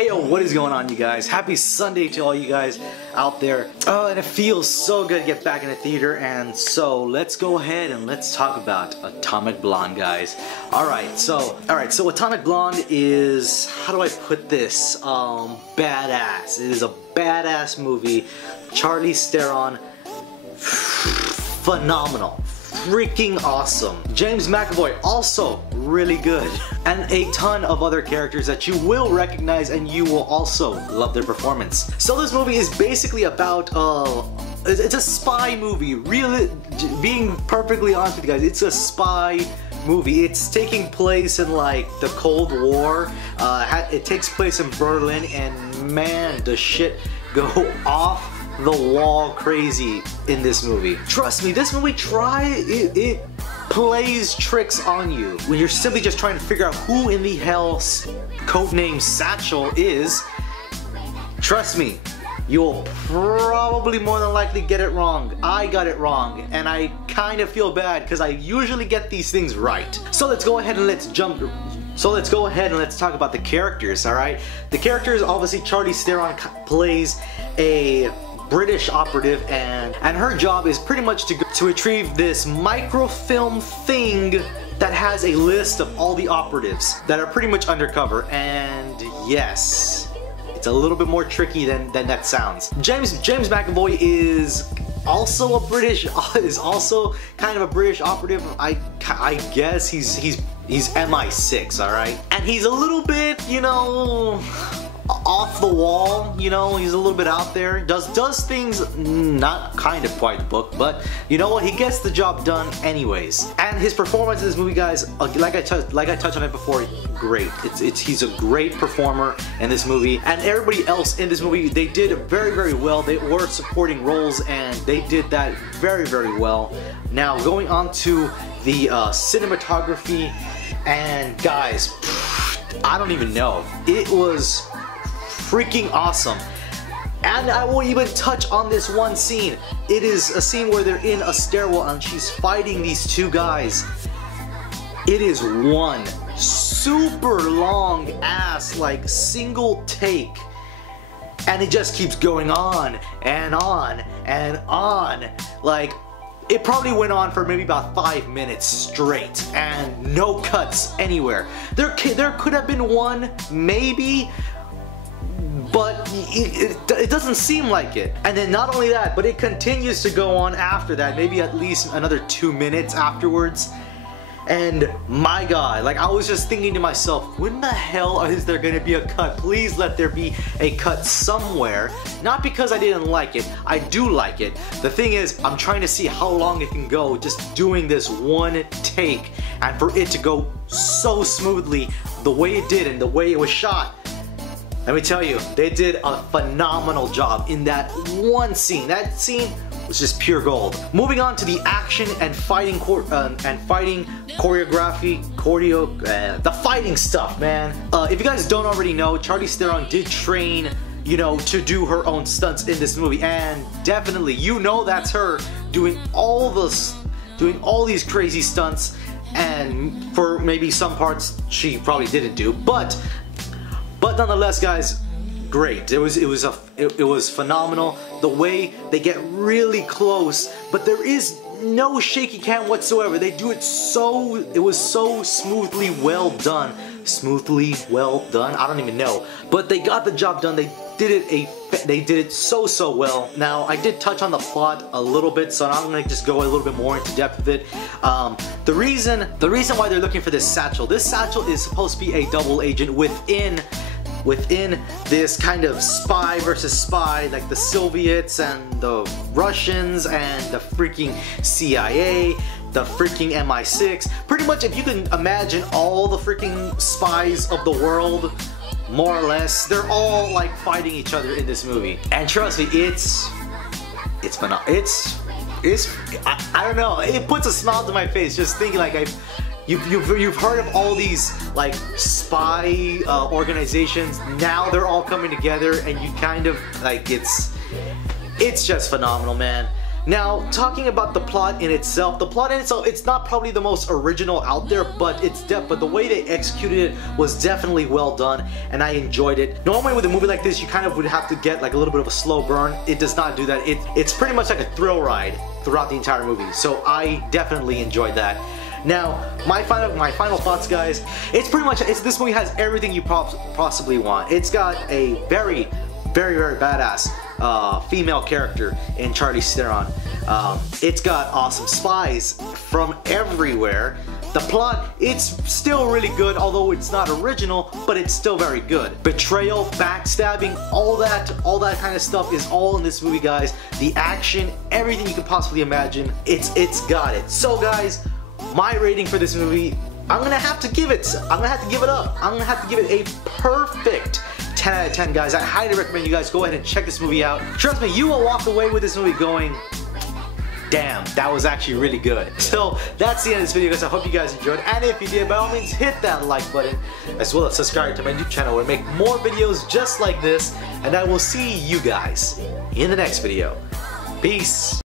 Hey yo, what is going on, you guys? Happy Sunday to all you guys out there. Oh, and it feels so good to get back in the theater, and so let's go ahead and let's talk about Atomic Blonde, guys. Alright, so Atomic Blonde is, how do I put this? Badass. It is a badass movie. Charlize Theron, phenomenal. Freaking awesome. James McAvoy, also really good. And a ton of other characters that you will recognize and you will also love their performance. So this movie is basically about, it's a spy movie. Really, being perfectly honest with you guys, it's a spy movie. It's taking place in like the Cold War. It takes place in Berlin, and man, does shit go off the wall crazy in this movie. Trust me, this movie it plays tricks on you when you're simply just trying to figure out who in the hell's codename Satchel is. Trust me, you'll probably more than likely get it wrong. I got it wrong, and I kind of feel bad because I usually get these things right. So let's go ahead and let's talk about the characters, alright? The characters, obviously Charlize Theron plays a British operative, and her job is pretty much to retrieve this microfilm thing that has a list of all the operatives that are pretty much undercover. And yes, it's a little bit more tricky than that sounds. James McAvoy is also kind of a British operative. I guess he's MI6, all right, and he's a little bit, you know, off the wall, you know, he's a little bit out there, does things not kind of quite the book, but you know what, he gets the job done anyways. And his performance in this movie, guys, like I touched on it before, great. He's a great performer in this movie, and everybody else in this movie, they did very, very well. They were supporting roles, and they did that very, very well. Now going on to the cinematography, and guys, I don't even know, it was freaking awesome. And I will even touch on this one scene. It is a scene where they're in a stairwell and she's fighting these two guys. It is one super long ass, like, single take, and it just keeps going on and on and on. Like, it probably went on for maybe about 5 minutes straight and no cuts anywhere. There could have been one, maybe, but it doesn't seem like it. And then not only that, but it continues to go on after that, maybe at least another 2 minutes afterwards. And my god, like, I was just thinking to myself, when the hell is there gonna be a cut? Please let there be a cut somewhere. Not because I didn't like it, I do like it. The thing is, I'm trying to see how long it can go just doing this one take, and for it to go so smoothly the way it did and the way it was shot. Let me tell you, they did a phenomenal job in that one scene. That scene was just pure gold. Moving on to the action and fighting choreography, the fighting stuff, man. If you guys don't already know, Charlize Theron did train, you know, to do her own stunts in this movie, and definitely, you know, that's her doing all these crazy stunts, and for maybe some parts she probably didn't do, but nonetheless, guys, great. It was phenomenal. The way they get really close, but there is no shaky cam whatsoever. They do it it was so smoothly well done. Smoothly well done? I don't even know. But they got the job done. They did it so well. Now, I did touch on the plot a little bit, so I'm gonna just go a little bit more into depth with it. The reason why they're looking for this satchel is supposed to be a double agent within this kind of spy versus spy, like the Soviets and the Russians and the freaking CIA, the freaking MI6. Pretty much, if you can imagine all the freaking spies of the world, more or less, they're all like fighting each other in this movie. And trust me, it's phenomenal. I don't know, it puts a smile to my face just thinking, like, You've heard of all these like spy organizations. Now they're all coming together, and you kind of like it's just phenomenal, man. Now, talking about the plot in itself, it's not probably the most original out there, but but the way they executed it was definitely well done, and I enjoyed it. Normally with a movie like this, you kind of would have to get like a little bit of a slow burn. It does not do that. It's pretty much like a thrill ride throughout the entire movie, so I definitely enjoyed that. Now, my final thoughts, guys. This movie has everything you possibly want. It's got a very badass female character in Charlize Theron. It's got awesome spies from everywhere. The plot, it's still really good, although it's not original, but it's still very good. Betrayal, backstabbing, all that kind of stuff is all in this movie, guys. The action, everything you could possibly imagine, it's got it. So, guys, my rating for this movie, I'm gonna have to give it up. I'm gonna have to give it a perfect 10 out of 10, guys. I highly recommend you guys go ahead and check this movie out. Trust me, you will walk away with this movie going, damn, that was actually really good. So that's the end of this video, guys. I hope you guys enjoyed, and if you did, by all means hit that like button, as well as subscribe to my YouTube channel where I make more videos just like this, and I will see you guys in the next video. Peace.